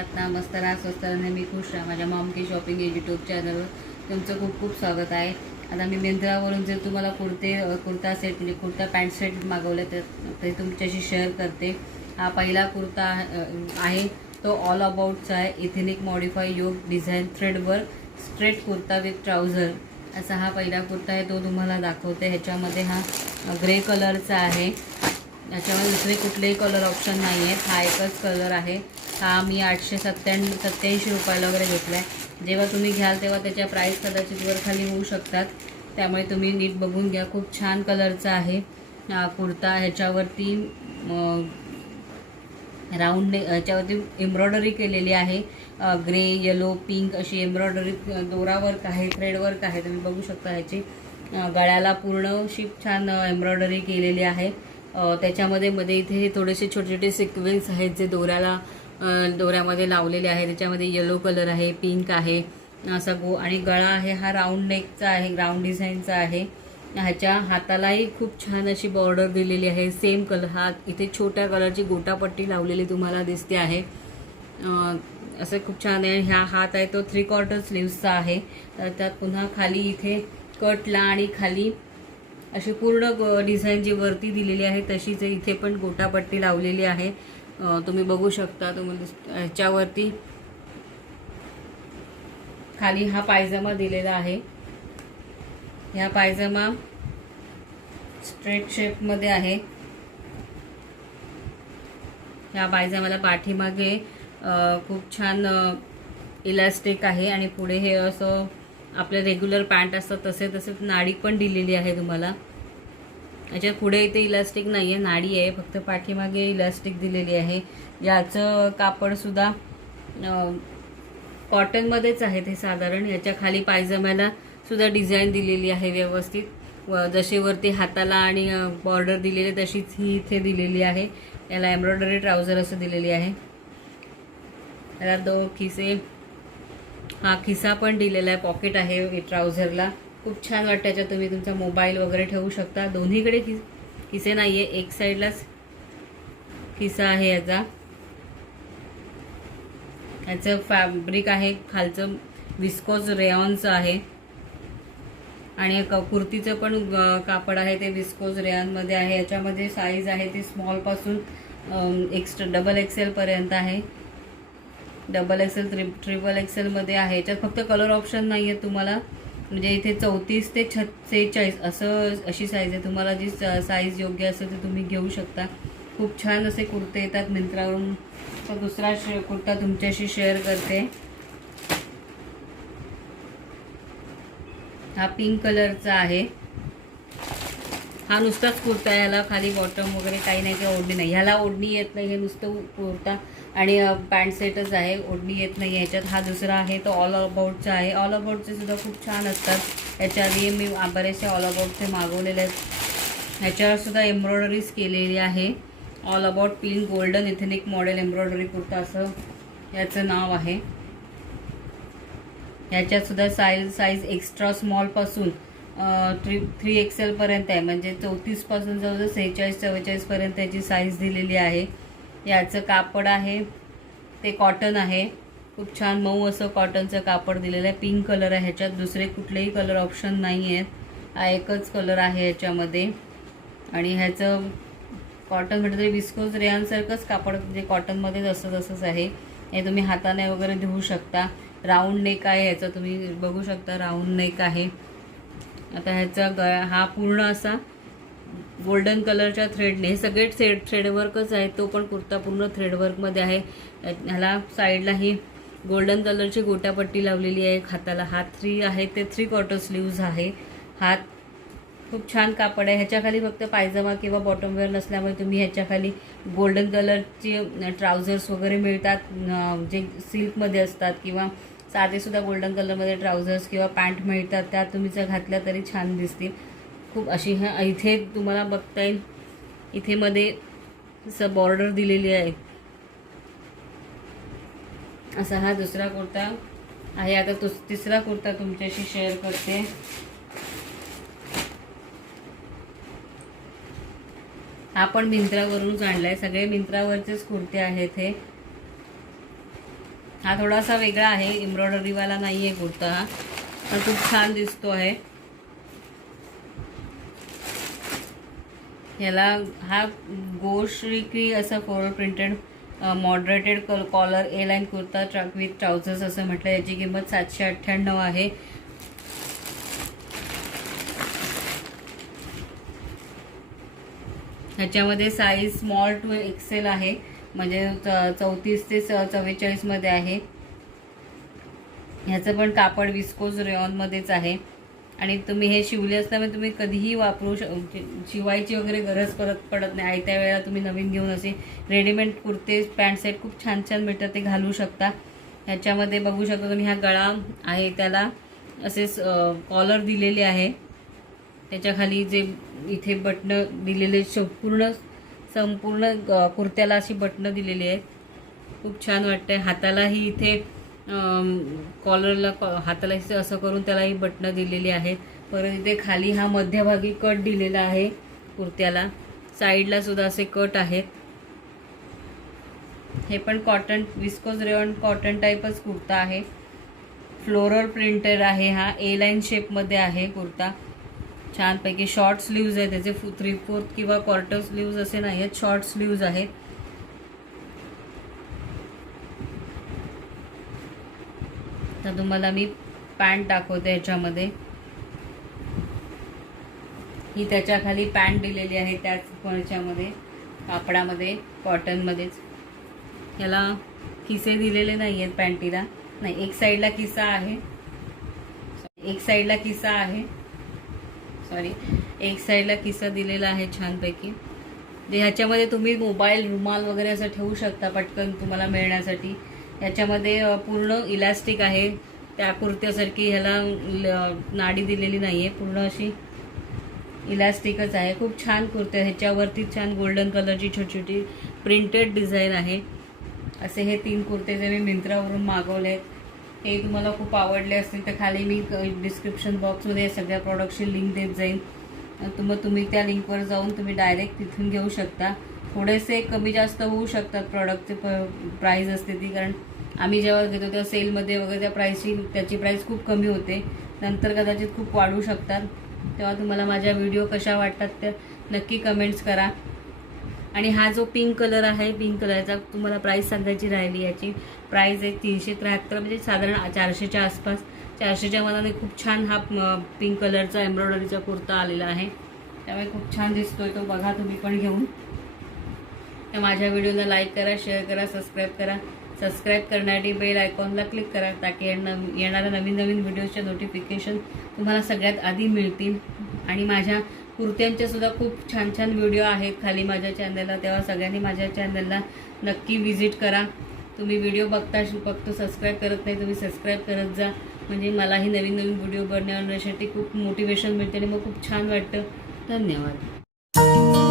आहात ना? मस्त राहा, स्वस्त राहा, नेहमी खुश राहा. माझ्या मॉम की शॉपिंग यूट्यूब चॅनलवर तुमचं खूप खूप स्वागत आहे. आता मी मिंत्रावरून जर तुम्हाला कुर्ता सेट म्हणजे कुर्ता पॅन्ट सेट मागवले तर ते तुमच्याशी शेअर करते. हा पहिला कुर्ता आहे तो ऑल अबाउटचा आहे. इथेनिक मॉडिफाय योग डिझाईन थ्रेडवर स्ट्रेट कुर्ता विथ ट्राउझर असा हा पहिला कुर्ता आहे, तो तुम्हाला दाखवते. ह्याच्यामध्ये हा ग्रे कलरचा आहे. याच्यामध्ये दुसरे कुठलेही कलर ऑप्शन नाही आहेत, हा एकच कलर आहे. हा मी 887 रुपयाला वगैरे घेतला आहे. जेव्हा तुम्ही घ्याल तेव्हा त्याच्या प्राईस कदाचित वर खाली होऊ शकतात, त्यामुळे तुम्ही नीट बघून घ्या. खूप छान कलरचा आहे हा कुर्ता. ह्याच्यावरती ह्याच्यावरती एम्ब्रॉयडरी केलेली आहे. ग्रे, येलो, पिंक अशी एम्ब्रॉयडरी दोरावर्क आहे, थ्रेडवर्क आहे. तुम्ही बघू शकता ह्याची गळ्याला पूर्ण शिप छान एम्ब्रॉयडरी केलेली आहे. त्याच्यामध्ये इथे थोडेसे छोटे छोटे सिक्वेन्स आहेत जे दोऱ्यामध्ये लावलेले आहे. त्याच्यामध्ये येलो कलर आहे, पिंक आहे असा आणि गळा आहे हा राऊंड नेकचा आहे, राऊंड डिझाईनचा आहे. ह्याच्या हातालाही खूप छान अशी बॉर्डर दिलेली आहे. सेम कलर हा इथे छोट्या कलरची गोटापट्टी लावलेली तुम्हाला दिसते आहे. असं खूप छान आहे. ह्या हात आहे तो 3/4 स्लीव्सचा आहे. त्यात पुन्हा खाली इथे कटला आणि खाली अशी पूर्ण डिझाईन जी वरती दिलेली आहे तशीच इथे पण गोटापट्टी लावलेली आहे. तुम्ही बघू शकता. तुम्हाला ह्याच्यावरती खाली हा पायजमा दिलेला आहे. ह्या पायजमा स्ट्रेट शेपमध्ये आहे. ह्या पायजमाला पाठीमागे खूप छान इलास्टिक आहे आणि पुढे हे असं आपले रेग्युलर पॅन्ट असतात तसे नाडी पण दिलेली आहे तुम्हाला. याच्यात पुढे इथे इलास्टिक नाही आहे, नाडी आहे फक्त. पाठीमागे इलास्टिक दिलेली आहे. याचं कापडसुद्धा कॉटनमध्येच आहे ते साधारण. याच्या खाली पायजम्याला सुद्धा डिझाईन दिलेली आहे व्यवस्थित. जसे वरती हाताला आणि बॉर्डर दिलेली तशीच ही इथे दिलेली आहे. याला एम्ब्रॉयडरी ट्राउझर असं दिलेली आहे. याला 2 खिसे, हा खिसा पण दिलेला आहे, पॉकेट आहे ट्राउझरला. खूप छान वाटतं. याच्यात तुम्ही तुमचा मोबाईल वगैरे ठेवू शकता. दोन्हीकडे खिसे नाही आहे, एक साईडलाच खिसा आहे याचा. याचं फॅब्रिक आहे खालचं विस्कोज रेयॉनचं आहे आणि कुर्तीचं पण कापड आहे ते विस्कोज रेयॉनमध्ये आहे. याच्यामध्ये साईज आहे ती स्मॉलपासून डबल एक्सेल पर्यंत आहे. डबल एक्सेल, ट्रिपल एक्सेलमध्ये आहे. याच्यात फक्त कलर ऑप्शन नाही आहे तुम्हाला. म्हणजे इथे 34 ते 46 अशी साईज आहे. तुम्हाला जी साईज योग्य असेल ते तुम्ही घेऊ शकता. खूप छान असे कुर्ते येतात मिंत्रावरून. तर दुसरा कुर्ता तुमच्याशी शेअर करते. हा पिंक कलरचा आहे. हा नुसताच कुर्ता आहे. ह्याला खाली बॉटम वगैरे काही नाही, किंवा ओढणी नाही. ह्याला ओढणी येत नाही. हे नुसतं कुर्ता आणि पॅन्ट सेटच आहे, ओढणी येत नाही ह्याच्यात. हा दुसरा आहे तो ऑल अबाउटचा आहे. ऑल अबाउटचे सुद्धा खूप छान असतात. याच्या आधी मी बरेचसे ऑल अबाउटचे मागवलेले आहेत. ह्याच्यावर सुद्धा एम्ब्रॉयडरीज केलेली आहे. All about pink golden ethnic model embroidery kurta असं याचं नाव आहे. ह्याच्यात सुद्धा साईज एक्स्ट्रा स्मॉलपासून 3 XL पर्यंत आहे. म्हणजे 34 पासून जवळजवळ 46-44 पर्यंत याची साईज दिलेली आहे. याचं कापड आहे ते कॉटन आहे. खूप छान मऊ असं कॉटनचं कापड दिलेलं आहे. पिंक कलर आहे. ह्याच्यात दुसरे कुठलेही कलर ऑप्शन नाही आहेत. हा एकच कलर आहे ह्याच्यामध्ये. आणि ह्याचं कॉटन म्हटलं तरी विस्कोज रेयॉनसारखंच कापड जे कॉटनमध्येच असं तसंच आहे. हे तुम्ही हाताने वगैरे धुवू शकता. राऊंड नेक आहे ह्याचा, तुम्ही बघू शकता राऊंड नेक आहे. आता ह्याचा हा पूर्ण असा गोल्डन कलरच्या थ्रेडने, हे सगळे थ्रेडवर्कच आहे. तो पण कुर्ता पूर्ण थ्रेडवर्कमध्ये आहे. ह्याला साईडला ही गोल्डन कलरची गोटापट्टी लावलेली आहे. हाताला हात 3 आहे ते 3/4 स्लीव्ज आहे. हात खूप छान कापड आहे. ह्याच्याखाली फक्त पायजमा किंवा बॉटमवेअर नसल्यामुळे तुम्ही ह्याच्याखाली गोल्डन कलरचे ट्राउझर्स वगैरे मिळतात जे सिल्कमध्ये असतात, किंवा साधेसुद्धा गोल्डन कलरमध्ये ट्राउझर्स किंवा पॅन्ट मिळतात. त्या तुम्ही जर घातल्या तरी छान दिसतील. खूप अशी इथे तुम्हाला बघता येईल, इथे मध्ये असं बॉर्डर दिलेली आहे. असा हा दुसरा कुर्ता आहे. आता तिसरा कुर्ता तुमच्याशी शेअर करते. हा पण मिंत्रावरूनच आणलाय. सगळे मिंत्रावरचेच कुर्ते आहेत हे. हा थोडासा वेगळा आहे, एम्ब्रॉयडरीवाला नाही आहे कुर्ता हा, पण खूप छान दिसतो आहे. ह्याला हा गोश्री असं floral printed moderated collar A line kurta with trousers असं म्हटलं. याची किंमत 798 आहे. ह्याच्यामध्ये साईज स्मॉल टू एक्सेल आहे, म्हणजे 34 ते 44 मध्ये आहे. ह्याचं पण कापड विस्कोज रेयॉनमध्येच आहे आणि तुम्ही हे शिवले असल्यामुळे तुम्ही कधीही वापरू शिवायची वगैरे गरज पडत नाही. आयत्या वेळेला तुम्ही नवीन घेऊन असे रेडीमेड कुर्ते पॅन्ट सेट खूप छान छान मिळतात, ते घालू शकता. ह्याच्यामध्ये बघू शकता तुम्ही, हा गळा आहे त्याला असे कॉलर दिलेले आहे. त्याच्या खाली जे इथे बटणं दिलेले संपूर्ण कुर्त्याला अशी बटणं दिलेली आहेत. खूप छान वाटतंय. हातालाही इथे कॉलरला हाताला असं करून त्यालाही बटणं दिलेली आहेत. परत इथे खाली हा मध्यभागी कट दिलेला आहे कुर्त्याला. साईडला सुद्धा असे कट आहेत. हे पण कॉटन विस्कोज रेयॉन कॉटन टाईपच कुर्ता आहे. फ्लोरल प्रिंटेड आहे. हा ए लाईन शेपमध्ये आहे कुर्ता. छानपैकी शॉर्ट स्लीव्ज आहेत त्याचे, 3/4 किंवा क्वार्टर स्लीव्ज असे नाही आहेत, शॉर्ट स्लीव्ज आहेत. तर तुम्हाला मी पॅन्ट दाखवते. ह्याच्यामध्ये ही त्याच्या खाली पॅन्ट दिलेली आहे, त्याच ह्याच्यामध्ये कापडामध्ये कॉटनमध्येच. ह्याला खिसे दिलेले नाही आहेत पॅन्टीला, नाही, एक साईडला खिसा आहे, एक साईडला खिसा दिलेला आहे छानपैकी. जे ह्याच्यामध्ये तुम्ही मोबाईल, रुमाल वगैरे असं ठेवू शकता पटकन तुम्हाला मिळण्यासाठी. ह्याच्यामध्ये पूर्ण इलास्टिक आहे, त्या कुर्त्यासारखी ह्याला नाडी दिलेली नाही आहे, पूर्ण अशी इलास्टिकच आहे. खूप छान कुर्ते. ह्याच्यावरती छान गोल्डन कलरची छोटी छोटी प्रिंटेड डिझाईन आहे. असे हे 3 कुर्ते जे मी मिंत्रावरून मागवले आहेत, हे तुम्हाला खूप आवडले असतील तर खाली मी डिस्क्रिप्शन बॉक्समध्ये सगळ्या प्रॉडक्टची लिंक देत जाईल. तुम्ही त्या लिंकवर जाऊन तुम्ही डायरेक्ट तिथून घेऊ शकता. थोडेसे कमी जास्त होऊ शकतात प्रॉडक्टचे प्राईस असते ती, कारण आम्ही जेव्हा घेतो तेव्हा सेलमध्ये वगैरे त्याची प्राईस खूप कमी होते, नंतर कदाचित खूप वाढू शकतात. तेव्हा तुम्हाला माझ्या व्हिडिओ कशा वाटतात त्या नक्की कमेंट्स करा. आणि हा जो पिंक कलर आहे, पिंक कलरचा तुम्हाला प्राईस सांगायची राहिली. याची प्राईस आहे 373, म्हणजे साधारण 400च्या आसपास. 400च्या मनाने खूप छान हा पिंक कलरचा एम्ब्रॉयडरीचा कुर्ता आलेला आहे, त्यामुळे खूप छान दिसतोय तो. बघा तुम्ही पण घेऊन. तर माझ्या व्हिडिओला लाईक करा, शेअर करा, सबस्क्राईब करा. सबस्क्राईब करण्यासाठी बेल आयकॉनला क्लिक करा, ताकी येणाऱ्या नवीन नवीन व्हिडिओजच्या नोटिफिकेशन तुम्हाला सगळ्यात आधी मिळतील. आणि माझ्या कुर्त्यांच्या सुद्धा खूप छान छान व्हिडिओ आहेत खाली माझ्या चॅनलला, तेव्हा सगळ्यांनी माझ्या चॅनलला नक्की व्हिजिट करा. तुम्ही व्हिडिओ फक्त सबस्क्राईब करत नाही, तुम्ही सबस्क्राईब करत जा, म्हणजे मलाही नवीन नवीन व्हिडिओ बनवण्यासाठी खूप मोटिवेशन मिळते आणि मग खूप छान वाटतं. धन्यवाद.